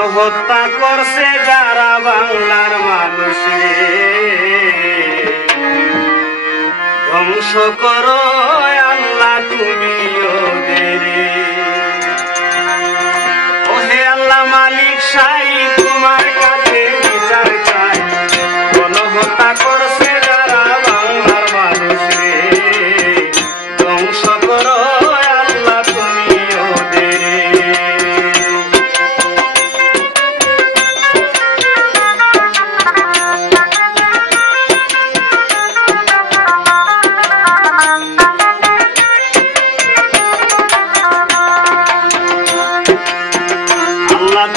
গণহত্যা করছে যারা বাংলার মানুষে, ধ্বংস করো আল্লাহ তুমি ওদের। ওহে আল্লাহ মালিক সাই তোমার কাছে বিচার চাই, গণহত্যা করছে যারা বাংলার মানুষে, ধ্বংস করো আল্লাহ তুমি ওদের।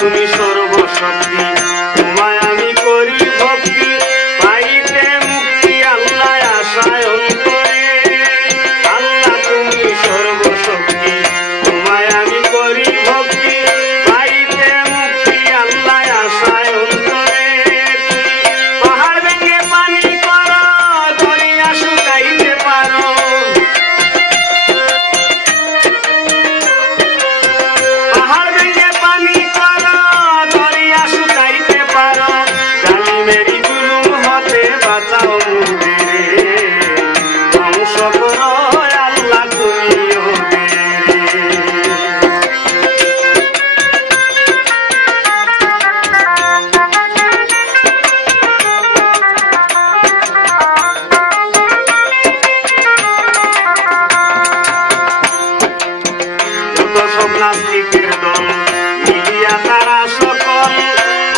তুমি সর্বশক্তি, তোমায় আমি করি ভক্তি, পাইতে মুক্তি আল্লাহ আশায় অন্তরে। আল্লাহ তুমি সর্বশক্তি, তোমায় আমি করি ভক্তি, পাইতে মুক্তি আল্লাহ আশায় অন্তরে। পাহাড় ভেঙে পানি করো, দরিয়া শুকাইতে পারো। পাহাড় ভেঙে পানি করো, দরিয়া শুকাইতে পারো। জালিমেরি জুলুম হতে বাঁচাও মুদের, ধ্বংস করো আল্লাহ তুমি ওদের। যত সব নাস্তিকের দল মিলিয়া তারা সকল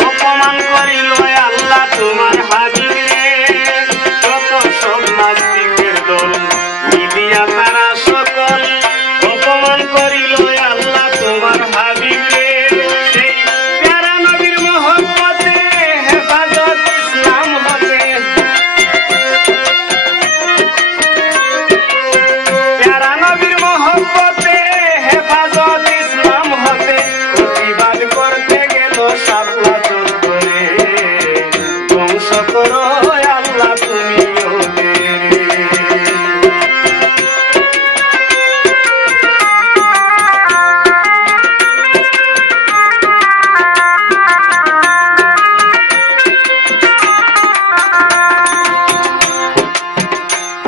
অপমান করিল আল্লাহ তোমার হাবিবে। যত সব নাস্তিকের দল মিলিয়া তারা সকল অপমান করিল আল্লাহ তোমার হাবিবে। সেই প্যারা নবীর মহব্বতে হেফাজত ইসলাম হতে, প্যারা নবীর মহব্বতে হেফাজত ইসলাম হতে, প্রতিবাদ করতে গেল শাপলা চত্বরে, ধ্বংস করো আল্লাহ তুমি ওদের।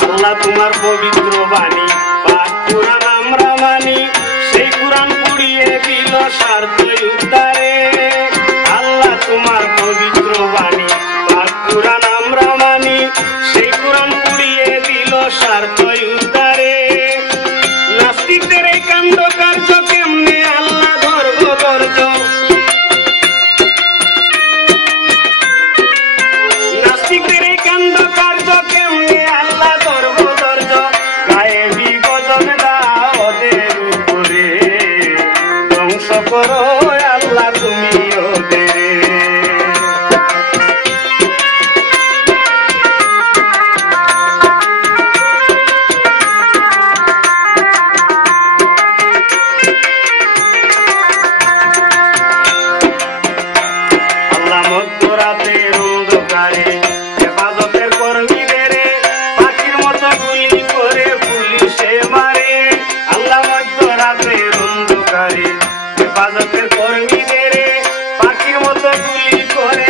আল্লাহ তোমার পবিত্র বাণী পাক কুরআন আমরা মানি, সেই কুরআন পুড়িয়ে দিল স্বার্থ উদ্ধারে। আল্লাহ তোমার পবিত্র বাণী পাক কুরআন আমরা মানি, সেই কুরআন পুড়িয়ে দিল স্বার্থ উদ্ধারে। নাস্তিকদের এই কাণ্ড কার্য কেমনে আল্লাহ ধরব ধৈর্য, নাস্তিকদের এই কাণ্ড কার্য কেমনে আল্লাহ ধরব ধৈর্য। গায়েবী গজব দাও ওদের উপরে, ধ্বংস করো আল্লাহ তুমি ওদের। আল্লাহ মধ্যরাতের অন্ধকারে হেফাজতের কর্মীদের পাখির মতো গুলি করে পুলিশে মারে। আল্লাহ মধ্যরাতের অন্ধকারে হেফাজতের কর্মীদের পাখির মতো গুলি করে